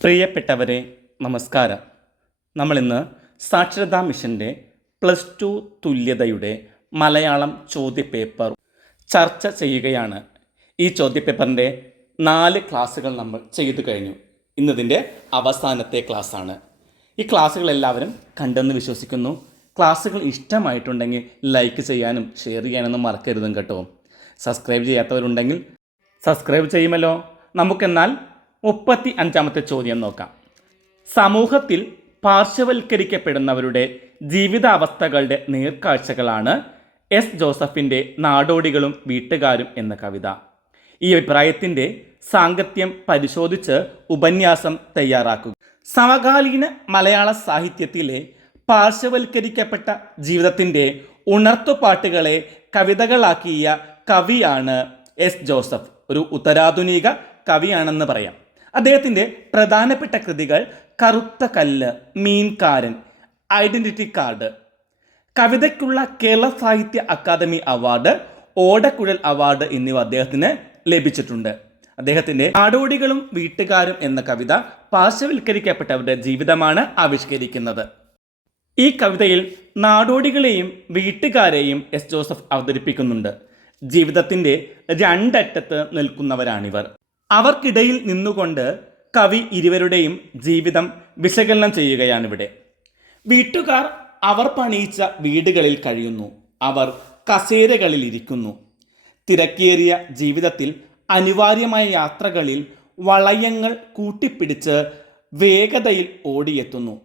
പ്രിയപ്പെട്ടവരെ നമസ്കാരം. നമ്മളിന്ന് സാക്ഷരതാ മിഷന്റെ പ്ലസ് ടു തുല്യതയുടെ മലയാളം ചോദ്യപേപ്പർ ചർച്ച ചെയ്യുകയാണ്. ഈ ചോദ്യപേപ്പറിന്റെ നാല് ക്ലാസ്സുകൾ നമ്മൾ ചെയ്തു കഴിഞ്ഞു. ഇന്നതിന്റെ അവസാനത്തെ ക്ലാസ്സാണ്. ഈ ക്ലാസ്സുകൾ എല്ലാവരും കണ്ടെന്ന് വിശ്വസിക്കുന്നു. ക്ലാസ്സുകൾ ഇഷ്ടമായിട്ടുണ്ടെങ്കിൽ ലൈക്ക് ചെയ്യാനും ഷെയർ ചെയ്യാനൊന്നും മറക്കരുതും കേട്ടോ. സബ്സ്ക്രൈബ് ചെയ്യാത്തവരുണ്ടെങ്കിൽ സബ്സ്ക്രൈബ് ചെയ്യുമല്ലോ. നമുക്കെന്നാൽ മുപ്പത്തി അഞ്ചാമത്തെ ചോദ്യം നോക്കാം. സമൂഹത്തിൽ പാർശ്വവൽക്കരിക്കപ്പെടുന്നവരുടെ ജീവിതാവസ്ഥകളുടെ നേർക്കാഴ്ചകളാണ് എസ് ജോസഫിന്റെ നാടോടികളും വീട്ടുകാരും എന്ന കവിത. ഈ അഭിപ്രായത്തിന്റെ സാങ്കത്യം പരിശോധിച്ച് ഉപന്യാസം തയ്യാറാക്കുക. സമകാലീന മലയാള സാഹിത്യത്തിലെ പാർശ്വവൽക്കരിക്കപ്പെട്ട ജീവിതത്തിന്റെ ഉണർത്തുപാട്ടുകളെ കവിതകളാക്കിയ കവിയാണ് എസ് ജോസഫ്. ഒരു ഉത്തരാധുനിക കവിയാണെന്ന് പറയാം. അദ്ദേഹത്തിന്റെ പ്രധാനപ്പെട്ട കൃതികൾ കറുത്ത കല്ല് മീൻകാരൻ ഐഡന്റിറ്റി കാർഡ് കവിതയ്ക്കുള്ള കേരള സാഹിത്യ അക്കാദമി അവാർഡ് ഓടക്കുഴൽ അവാർഡ് എന്നിവ അദ്ദേഹത്തിന് ലഭിച്ചിട്ടുണ്ട്. അദ്ദേഹത്തിന്റെ നാടോടികളും വീട്ടുകാരും എന്ന കവിത പാർശ്വവൽക്കരിക്കപ്പെട്ടവരുടെ ജീവിതമാണ് ആവിഷ്കരിക്കുന്നത്. ഈ കവിതയിൽ നാടോടികളെയും വീട്ടുകാരെയും എസ് ജോസഫ് അവതരിപ്പിക്കുന്നുണ്ട്. ജീവിതത്തിന്റെ രണ്ടറ്റത്ത് നിൽക്കുന്നവരാണിവർ. അവർക്കിടയിൽ നിന്നുകൊണ്ട് കവി ഇരുവരുടെയും ജീവിതം വിശകലനം ചെയ്യുകയാണിവിടെ. വീട്ടുകാർ അവർ പണിയിച്ച വീടുകളിൽ കഴിയുന്നു. അവർ കസേരകളിൽ ഇരിക്കുന്നു. തിരക്കേറിയ ജീവിതത്തിൽ അനിവാര്യമായ യാത്രകളിൽ വളയങ്ങൾ കൂട്ടിപ്പിടിച്ച് വേഗതയിൽ ഓടിയെത്തുന്നു.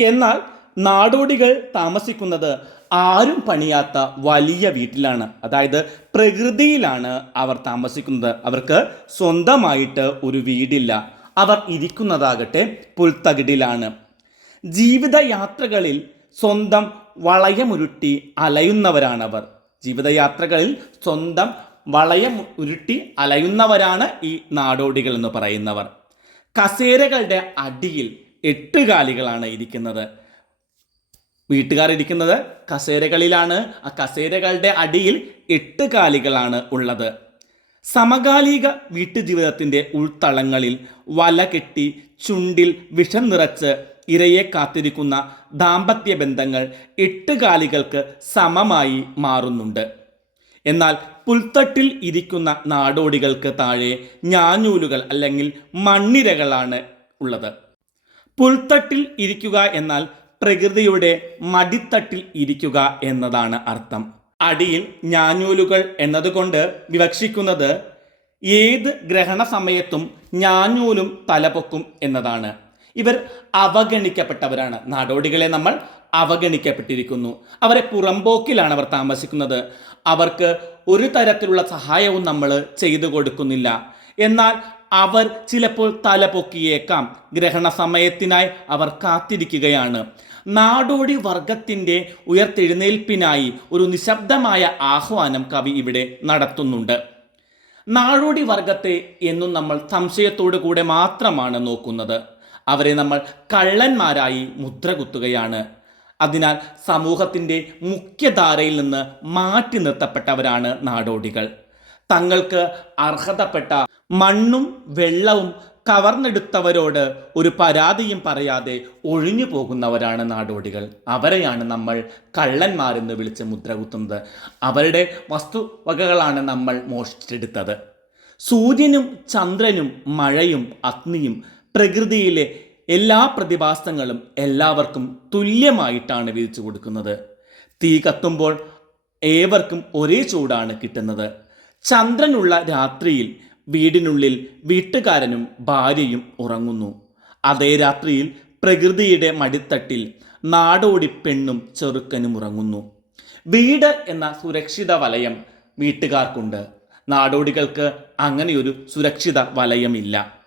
എന്നാൽ നാടോടികൾ താമസിക്കുന്നത് ആരും പണിയാത്ത വലിയ വീട്ടിലാണ്. അതായത് പ്രകൃതിയിലാണ് അവർ താമസിക്കുന്നത്. അവർക്ക് സ്വന്തമായിട്ട് ഒരു വീടില്ല. അവർ ഇരിക്കുന്നതാകട്ടെ പുൽത്തകിടിലാണ്. ജീവിതയാത്രകളിൽ സ്വന്തം വളയമുരുട്ടി അലയുന്നവരാണവർ. ജീവിതയാത്രകളിൽ സ്വന്തം വളയം ഉരുട്ടി അലയുന്നവരാണ് ഈ നാടോടികൾ എന്ന് പറയുന്നവർ. കസേരകളുടെ അടിയിൽ എട്ടുകാലികളാണ് ഇരിക്കുന്നത്. വീട്ടുകാർ ഇരിക്കുന്നത് കസേരകളിലാണ്. ആ കസേരകളുടെ അടിയിൽ എട്ട് കാലികളാണ് ഉള്ളത്. സമകാലിക വീട്ടുജീവിതത്തിന്റെ ഉൾത്തളങ്ങളിൽ വല കെട്ടി ചുണ്ടിൽ വിഷം നിറച്ച് ഇരയെ കാത്തിരിക്കുന്ന ദാമ്പത്യ ബന്ധങ്ങൾ എട്ട് കാലികൾക്ക് സമമായി മാറുന്നുണ്ട്. എന്നാൽ പുൽത്തട്ടിൽ ഇരിക്കുന്ന നാടോടികൾക്ക് താഴെ ഞാഞ്ഞൂലുകൾ അല്ലെങ്കിൽ മണ്ണിരകളാണ് ഉള്ളത്. പുൽത്തട്ടിൽ ഇരിക്കുക എന്നാൽ പ്രകൃതിയുടെ മടിത്തട്ടിൽ ഇരിക്കുക എന്നതാണ് അർത്ഥം. അടിയിൽ ഞാഞ്ഞൂലുകൾ എന്നതുകൊണ്ട് വിവക്ഷിക്കുന്നത് ഏത് ഗ്രഹണ സമയത്തും ഞാഞ്ഞൂലും തലപൊക്കും എന്നതാണ്. ഇവർ അവഗണിക്കപ്പെട്ടവരാണ്. നാടോടികളെ നമ്മൾ അവഗണിക്കപ്പെട്ടിരിക്കുന്നു. അവരെ പുറമ്പോക്കിലാണ് അവർ താമസിക്കുന്നത്. അവർക്ക് ഒരു തരത്തിലുള്ള സഹായവും നമ്മൾ ചെയ്തു കൊടുക്കുന്നില്ല. എന്നാൽ അവർ ചിലപ്പോൾ തല പൊക്കിയേക്കാം. ഗ്രഹണ സമയത്തിനായി അവർ കാത്തിരിക്കുകയാണ്. നാടോടി വർഗത്തിന്റെ ഉയർത്തെഴുന്നേൽപ്പിനായി ഒരു നിശബ്ദമായ ആഹ്വാനം കവി ഇവിടെ നടത്തുന്നുണ്ട്. നാടോടി വർഗത്തെ എന്നും നമ്മൾ സംശയത്തോടു കൂടെ മാത്രമാണ് നോക്കുന്നത്. അവരെ നമ്മൾ കള്ളന്മാരായി മുദ്ര കുത്തുകയാണ്. അതിനാൽ സമൂഹത്തിന്റെ മുഖ്യധാരയിൽ നിന്ന് മാറ്റി നിർത്തപ്പെട്ടവരാണ് നാടോടികൾ. തങ്ങൾക്ക് അർഹതപ്പെട്ട മണ്ണും വെള്ളവും കവർന്നെടുത്തവരോട് ഒരു പരാതിയും പറയാതെ ഒഴിഞ്ഞു പോകുന്നവരാണ് നാടോടികൾ. അവരെയാണ് നമ്മൾ കള്ളന്മാരെന്ന് വിളിച്ച് മുദ്ര കുത്തുന്നത്. അവരുടെ വസ്തുവകകളാണ് നമ്മൾ മോഷ്ടിച്ചെടുത്തത്. സൂര്യനും ചന്ദ്രനും മഴയും അഗ്നിയും പ്രകൃതിയിലെ എല്ലാ പ്രതിഭാസങ്ങളും എല്ലാവർക്കും തുല്യമായിട്ടാണ് വിരിച്ചു കൊടുക്കുന്നത്. തീ കത്തുമ്പോൾ ഏവർക്കും ഒരേ ചൂടാണ് കിട്ടുന്നത്. ചന്ദ്രനുള്ള രാത്രിയിൽ വീടിനുള്ളിൽ വീട്ടുകാരനും ഭാര്യയും ഉറങ്ങുന്നു. അതേ രാത്രിയിൽ പ്രകൃതിയുടെ മടിത്തട്ടിൽ നാടോടി പെണ്ണും ചെറുക്കനും ഉറങ്ങുന്നു. വീട് എന്ന സുരക്ഷിത വലയം വീട്ടുകാർക്കുണ്ട്. നാടോടികൾക്ക് അങ്ങനെയൊരു സുരക്ഷിത വലയമില്ല.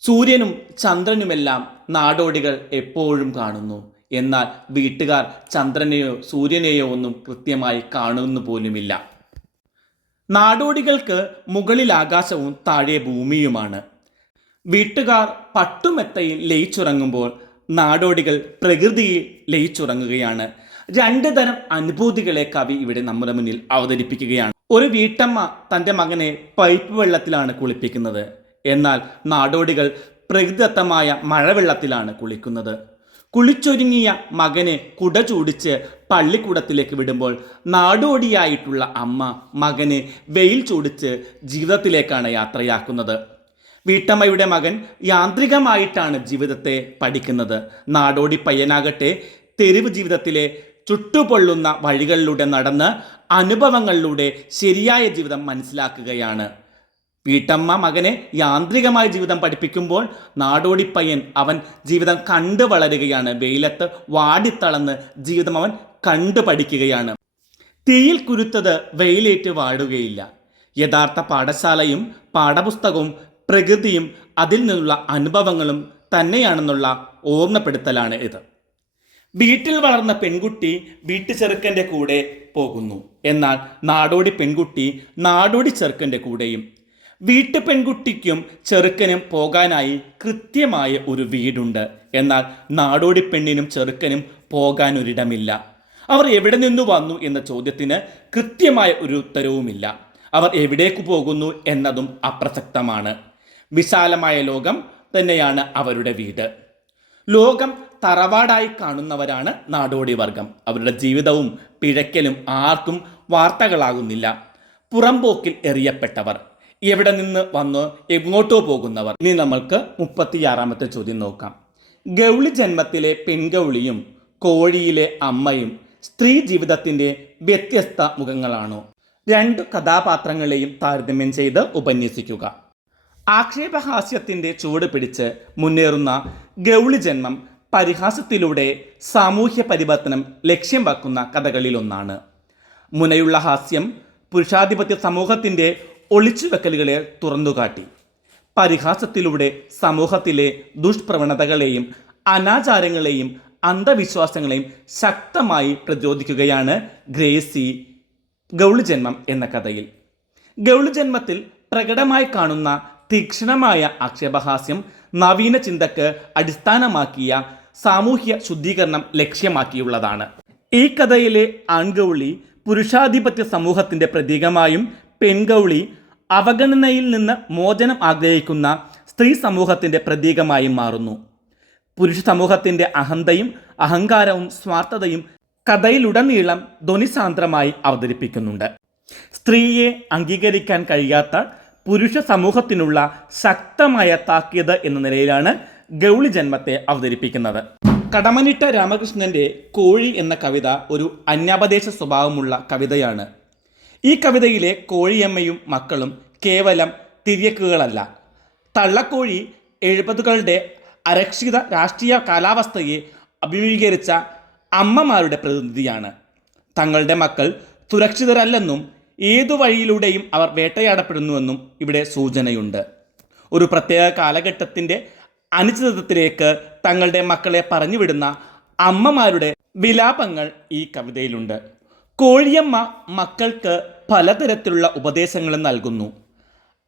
സൂര്യനും ചന്ദ്രനുമെല്ലാം നാടോടികൾ എപ്പോഴും കാണുന്നു. എന്നാൽ വീട്ടുകാർ ചന്ദ്രനെയോ സൂര്യനെയോ ഒന്നും കൃത്യമായി കാണുന്നു പോലുമില്ല. നാടോടികൾക്ക് മുകളിൽ ആകാശവും താഴെ ഭൂമിയുമാണ്. വീട്ടുകാർ പട്ടുമെത്തയിൽ ലയിച്ചുറങ്ങുമ്പോൾ നാടോടികൾ പ്രകൃതിയിൽ ലയിച്ചുറങ്ങുകയാണ്. രണ്ട് തരം അനുഭൂതികളെ കവി ഇവിടെ നമ്മുടെ മുന്നിൽ അവതരിപ്പിക്കുകയാണ്. ഒരു വീട്ടമ്മ തന്റെ മകനെ പൈപ്പ് വെള്ളത്തിലാണ് കുളിപ്പിക്കുന്നത്. എന്നാൽ നാടോടികൾ പ്രകൃതിദത്തമായ മഴവെള്ളത്തിലാണ് കുളിക്കുന്നത്. കുളിച്ചൊരുങ്ങിയ മകനെ കുട ചൂടിച്ച് പള്ളിക്കൂടത്തിലേക്ക് വിടുമ്പോൾ നാടോടിയായിട്ടുള്ള അമ്മ മകനെ വെയിൽ ചൂടിച്ച് ജീവിതത്തിലേക്കാണ് യാത്രയാക്കുന്നത്. വീട്ടമ്മയുടെ മകൻ യാന്ത്രികമായിട്ടാണ് ജീവിതത്തെ പഠിക്കുന്നത്. നാടോടി പയ്യനാകട്ടെ തെരുവ് ജീവിതത്തിലെ ചുട്ടുപൊള്ളുന്ന വഴികളിലൂടെ നടന്ന് അനുഭവങ്ങളിലൂടെ ശരിയായ ജീവിതം മനസ്സിലാക്കുകയാണ്. വീട്ടമ്മ മകനെ യാന്ത്രികമായ ജീവിതം പഠിപ്പിക്കുമ്പോൾ നാടോടി പയ്യൻ അവൻ ജീവിതം കണ്ടു വളരുകയാണ്. വെയിലത്ത് വാടിത്തളന്ന് ജീവിതം അവൻ കണ്ടു പഠിക്കുകയാണ്. തീയിൽ കുരുത്തത് വെയിലേറ്റ് വാടുകയില്ല. യഥാർത്ഥ പാഠശാലയും പാഠപുസ്തകവും പ്രകൃതിയും അതിൽ നിന്നുള്ള അനുഭവങ്ങളും തന്നെയാണെന്നുള്ള ഓർമ്മപ്പെടുത്തലാണ് ഇത്. വീട്ടിൽ വളർന്ന പെൺകുട്ടി വീട്ടു ചെറുക്കന്റെ കൂടെ പോകുന്നു. എന്നാൽ നാടോടി പെൺകുട്ടി നാടോടി ചെറുക്കന്റെ കൂടെയും വീട്ടു പെൺകുട്ടിക്കും ചെറുക്കനും പോകാനായി കൃത്യമായ ഒരു വീടുണ്ട്. എന്നാൽ നാടോടി പെണ്ണിനും ചെറുക്കനും പോകാൻ ഒരിടമില്ല അവർ എവിടെ നിന്നു വന്നു എന്ന ചോദ്യത്തിന് കൃത്യമായ ഒരു ഉത്തരവുമില്ല. അവർ എവിടേക്ക് പോകുന്നു എന്നതും അപ്രസക്തമാണ്. വിശാലമായ ലോകം തന്നെയാണ് അവരുടെ വീട്. ലോകം തറവാടായി കാണുന്നവരാണ് നാടോടി വർഗം. അവരുടെ ജീവിതവും പിഴയ്ക്കലും ആർക്കും വാർത്തകളാകുന്നില്ല. പുറംപോക്കിൽ എറിയപ്പെട്ടവർ. എവിടെ നിന്ന് വന്ന് എങ്ങോട്ടോ പോകുന്നവർ. ഇനി നമ്മൾക്ക് മുപ്പത്തിയാറാമത്തെ ചോദ്യം നോക്കാം. ഗൗളി ജന്മത്തിലെ പെൺഗൗളിയും കോഴിയിലെ അമ്മയും സ്ത്രീ ജീവിതത്തിന്റെ വ്യത്യസ്ത മുഖങ്ങളാണോ? രണ്ട് കഥാപാത്രങ്ങളെയും താരതമ്യം ചെയ്ത് ഉപന്യസിക്കുക. ആക്ഷേപഹാസ്യത്തിന്റെ ചൂട് പിടിച്ച് മുന്നേറുന്ന ഗൗളി ജന്മം പരിഹാസത്തിലൂടെ സാമൂഹ്യ പരിവർത്തനം ലക്ഷ്യം വെക്കുന്ന കഥകളിലൊന്നാണ്. മുനയുള്ള ഹാസ്യം പുരുഷാധിപത്യ സമൂഹത്തിന്റെ ഒളിച്ചുവെക്കലുകളെ തുറന്നുകാട്ടി പരിഹാസത്തിലൂടെ സമൂഹത്തിലെ ദുഷ്പ്രവണതകളെയും അനാചാരങ്ങളെയും അന്ധവിശ്വാസങ്ങളെയും ശക്തമായി പ്രതിരോധിക്കുകയാണ് ഗ്രേസി ഗൗളിജന്മം എന്ന കഥയിൽ. ഗൗളിജന്മത്തിൽ പ്രകടമായി കാണുന്ന തീക്ഷണമായ ആക്ഷേപഹാസ്യം നവീന ചിന്തക്ക് അടിസ്ഥാനമാക്കിയ സാമൂഹ്യ ശുദ്ധീകരണം ലക്ഷ്യമാക്കിയുള്ളതാണ്. ഈ കഥയിലെ ആൺഗൗളി പുരുഷാധിപത്യ സമൂഹത്തിന്റെ പ്രതീകമായും പെൺഗൗളി അവഗണനയിൽ നിന്ന് മോചനം ആഗ്രഹിക്കുന്ന സ്ത്രീ സമൂഹത്തിന്റെ പ്രതീകമായി മാറുന്നു. പുരുഷ സമൂഹത്തിന്റെ അഹന്തയും അഹങ്കാരവും സ്വാർത്ഥതയും കഥയിലുടനീളം ധ്വനിസാന്ദ്രമായി അവതരിപ്പിക്കുന്നുണ്ട്. സ്ത്രീയെ അംഗീകരിക്കാൻ കഴിയാത്ത പുരുഷ സമൂഹത്തിനുള്ള ശക്തമായ താക്കീത് എന്ന നിലയിലാണ് ഗൗളി ജന്മത്തെ അവതരിപ്പിക്കുന്നത്. കടമനിട്ട രാമകൃഷ്ണന്റെ കോഴി എന്ന കവിത ഒരു അന്യാപദേശ സ്വഭാവമുള്ള കവിതയാണ്. ഈ കവിതയിലെ കോഴിയമ്മയും മക്കളും കേവലം തിരിയക്കുകളല്ല. തള്ളക്കോഴി എഴുപതുകളുടെ അരക്ഷിത രാഷ്ട്രീയ കാലാവസ്ഥയെ അഭിമുഖീകരിച്ച അമ്മമാരുടെ പ്രതിനിധിയാണ്. തങ്ങളുടെ മക്കൾ സുരക്ഷിതരല്ലെന്നും ഏതു വഴിയിലൂടെയും അവർ വേട്ടയാടപ്പെടുന്നുവെന്നും ഇവിടെ സൂചനയുണ്ട്. ഒരു പ്രത്യേക കാലഘട്ടത്തിന്റെ അനിശ്ചിതത്വത്തിലേക്ക് തങ്ങളുടെ മക്കളെ പറഞ്ഞുവിടുന്ന അമ്മമാരുടെ വിലാപങ്ങൾ ഈ കവിതയിലുണ്ട്. കോഴിയമ്മ മക്കൾക്ക് പലതരത്തിലുള്ള ഉപദേശങ്ങൾ നൽകുന്നു.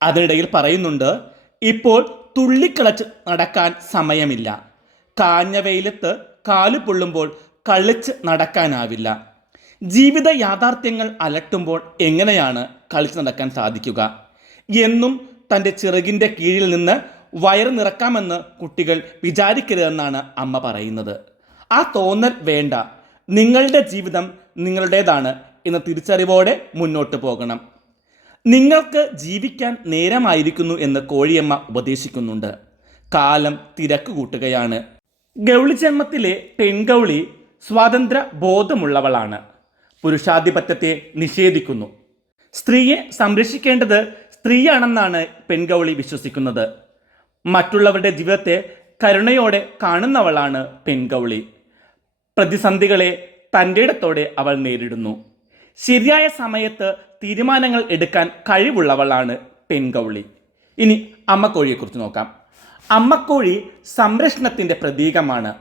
അതിനിടയിൽ പറയുന്നുണ്ട് ഇപ്പോൾ തുള്ളിക്കളച്ച് നടക്കാൻ സമയമില്ല. കാഞ്ഞ വെയിലത്ത് കാൽ പൊള്ളുമ്പോൾ കളിച്ച് നടക്കാനാവില്ല. ജീവിത യാഥാർത്ഥ്യങ്ങൾ അലട്ടുമ്പോൾ എങ്ങനെയാണ് കളിച്ച് നടക്കാൻ സാധിക്കുക? എന്നും തന്റെ ചിറകിന്റെ കീഴിൽ നിന്ന് വയറ് നിറക്കാമെന്ന് കുട്ടികൾ വിചാരിക്കരുതെന്നാണ് അമ്മ പറയുന്നത്. ആ തോന്നൽ വേണ്ട. നിങ്ങളുടെ ജീവിതം നിങ്ങളുടേതാണ് എന്ന തിരിച്ചറിവോടെ മുന്നോട്ട് പോകണം. നിങ്ങൾക്ക് ജീവിക്കാൻ നേരമായിരിക്കുന്നു എന്ന് കോഴിയമ്മ ഉപദേശിക്കുന്നുണ്ട്. കാലം തിരക്ക് കൂട്ടുകയാണ് ഗൗളി ജന്മത്തിലെ പെൺഗൗളി സ്വാതന്ത്ര്യ ബോധമുള്ളവളാണ് പുരുഷാധിപത്യത്തെ നിഷേധിക്കുന്നു. സ്ത്രീയെ സംരക്ഷിക്കേണ്ടത് സ്ത്രീയാണെന്നാണ് പെൺഗൗളി വിശ്വസിക്കുന്നത്. മറ്റുള്ളവരുടെ ജീവിതത്തെ കരുണയോടെ കാണുന്നവളാണ് പെൺഗൗളി. പ്രതിസന്ധികളെ തന്റെ ഇടത്തോടെ അവൾ നേരിടുന്നു. ശരിയായ സമയത്ത് തീരുമാനങ്ങൾ എടുക്കാൻ കഴിവുള്ളവളാണ് പെൺകൗളി. ഇനി അമ്മക്കോഴിയെക്കുറിച്ച് നോക്കാം. അമ്മക്കോഴി സംരക്ഷണത്തിന്റെ പ്രതീകമാണ്.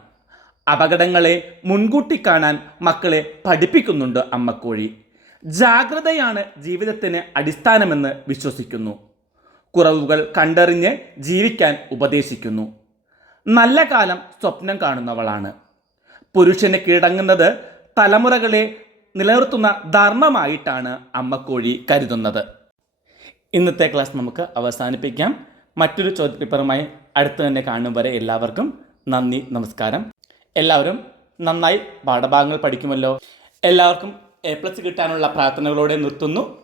അപകടങ്ങളെ മുൻകൂട്ടി കാണാൻ മക്കളെ പഠിപ്പിക്കുന്നുണ്ട് അമ്മക്കോഴി. ജാഗ്രതയാണ് ജീവിതത്തിന് അടിസ്ഥാനമെന്ന് വിശ്വസിക്കുന്നു. കുറവുകൾ കണ്ടറിഞ്ഞ് ജീവിക്കാൻ ഉപദേശിക്കുന്നു. നല്ല കാലം സ്വപ്നം കാണുന്നവളാണ്. പുരുഷന് കീഴടങ്ങുന്നത് തലമുറകളെ നിലനിർത്തുന്ന ധർമ്മമായിട്ടാണ് അമ്മക്കോഴി കരുതുന്നത്. ഇന്നത്തെ ക്ലാസ് നമുക്ക് അവസാനിപ്പിക്കാം. മറ്റൊരു ചോദ്യപേപ്പറുമായി അടുത്ത് തന്നെ കാണും വരെ എല്ലാവർക്കും നന്ദി നമസ്കാരം. എല്ലാവരും നന്നായി പാഠഭാഗങ്ങൾ പഠിക്കുമല്ലോ. എല്ലാവർക്കും എ പ്ലസ് കിട്ടാനുള്ള പ്രാർത്ഥനകളോടെ നിർത്തുന്നു.